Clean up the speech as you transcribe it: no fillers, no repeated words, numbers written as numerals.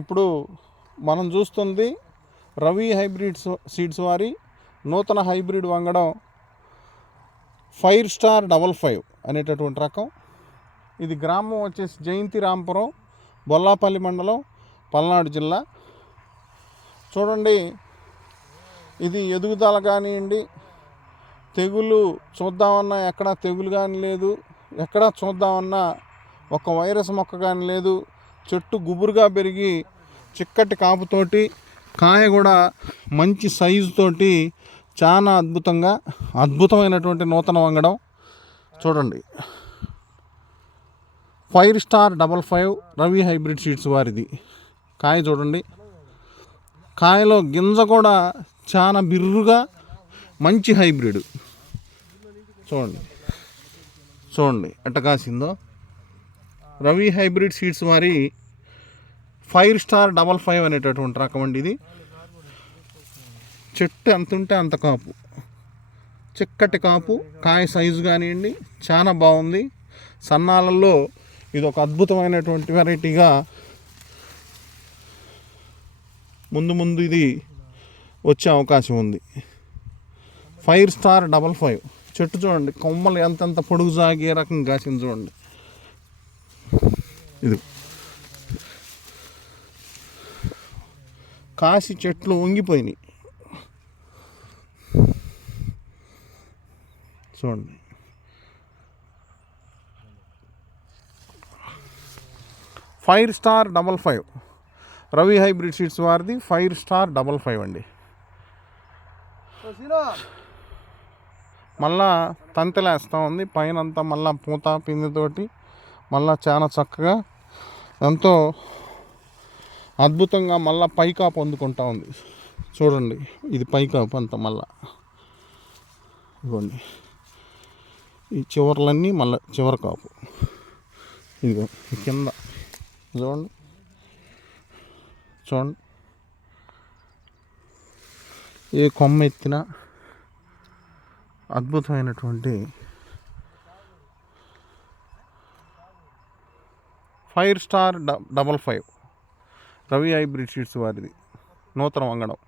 ఇప్పుడు మనం చూస్తుంది రవి హైబ్రిడ్ సీడ్స్ వారి నూతన హైబ్రిడ్ వంగడం ఫైర్ స్టార్ 55 అనేటటువంటి రకం. ఇది గ్రామం వచ్చేసి జయంతి రాంపురం, బొల్లాపల్లి మండలం, పల్నాడు జిల్లా. చూడండి, ఇది ఎదుగుదల కానివ్వండి, తెగులు చూద్దామన్నా ఎక్కడా తెగులు కానీ లేదు, ఎక్కడా చూద్దామన్నా ఒక వైరస్ మొక్క కానీ లేదు. చెట్టు గుబురుగా పెరిగి చిక్కటి కాపుతోటి, కాయ కూడా మంచి సైజుతోటి చాలా అద్భుతమైనటువంటి నూతన వంగడం. చూడండి, fire star 55 Ravi hybrid seeds వారిది. కాయ చూడండి, కాయలో గింజ కూడా చాలా బిర్రుగా మంచి హైబ్రిడ్. చూడండి ఎట్ట కాసిందో. రవి హైబ్రిడ్ సీడ్స్ వారి ఫైర్ స్టార్ 55 అనేటటువంటి రకం అండి ఇది. చెట్టు ఎంత ఉంటే అంత కాపు, చిక్కటి కాపు, కాయ సైజు కానివ్వండి చాలా బాగుంది. సన్నాలలో ఇది ఒక అద్భుతమైనటువంటి వెరైటీగా ముందు ఇది వచ్చే అవకాశం ఉంది. ఫైర్ స్టార్ 55 చెట్టు చూడండి, కొమ్మలు ఎంతెంత పొడుగు సాగే రకం కాసింది చూడండి. ఇది కాసి చెట్లు వంగిపోయినాయి చూడండి. Fire star 55 Ravi hybrid seeds వారిది ఫైర్ స్టార్ 55 అండి. మళ్ళా తంతెలేస్తూ ఉంది పైన అంతా, మళ్ళా పూత పిండితోటి మళ్ళా చాలా చక్కగా ఎంతో అద్భుతంగా మళ్ళా పైకాపు అందుకుంటా ఉంది. చూడండి, ఇది పైకాపు అంతా మళ్ళా ఇదిగోండి. ఈ చివర్లన్నీ మళ్ళీ చివరి కాపు. ఇదిగో కింద చూడండి, ఏ కొమ్మ ఎత్తినా అద్భుతమైనటువంటి fire star 55 Ravi hybrid seeds వారిది నూతన వంగడం.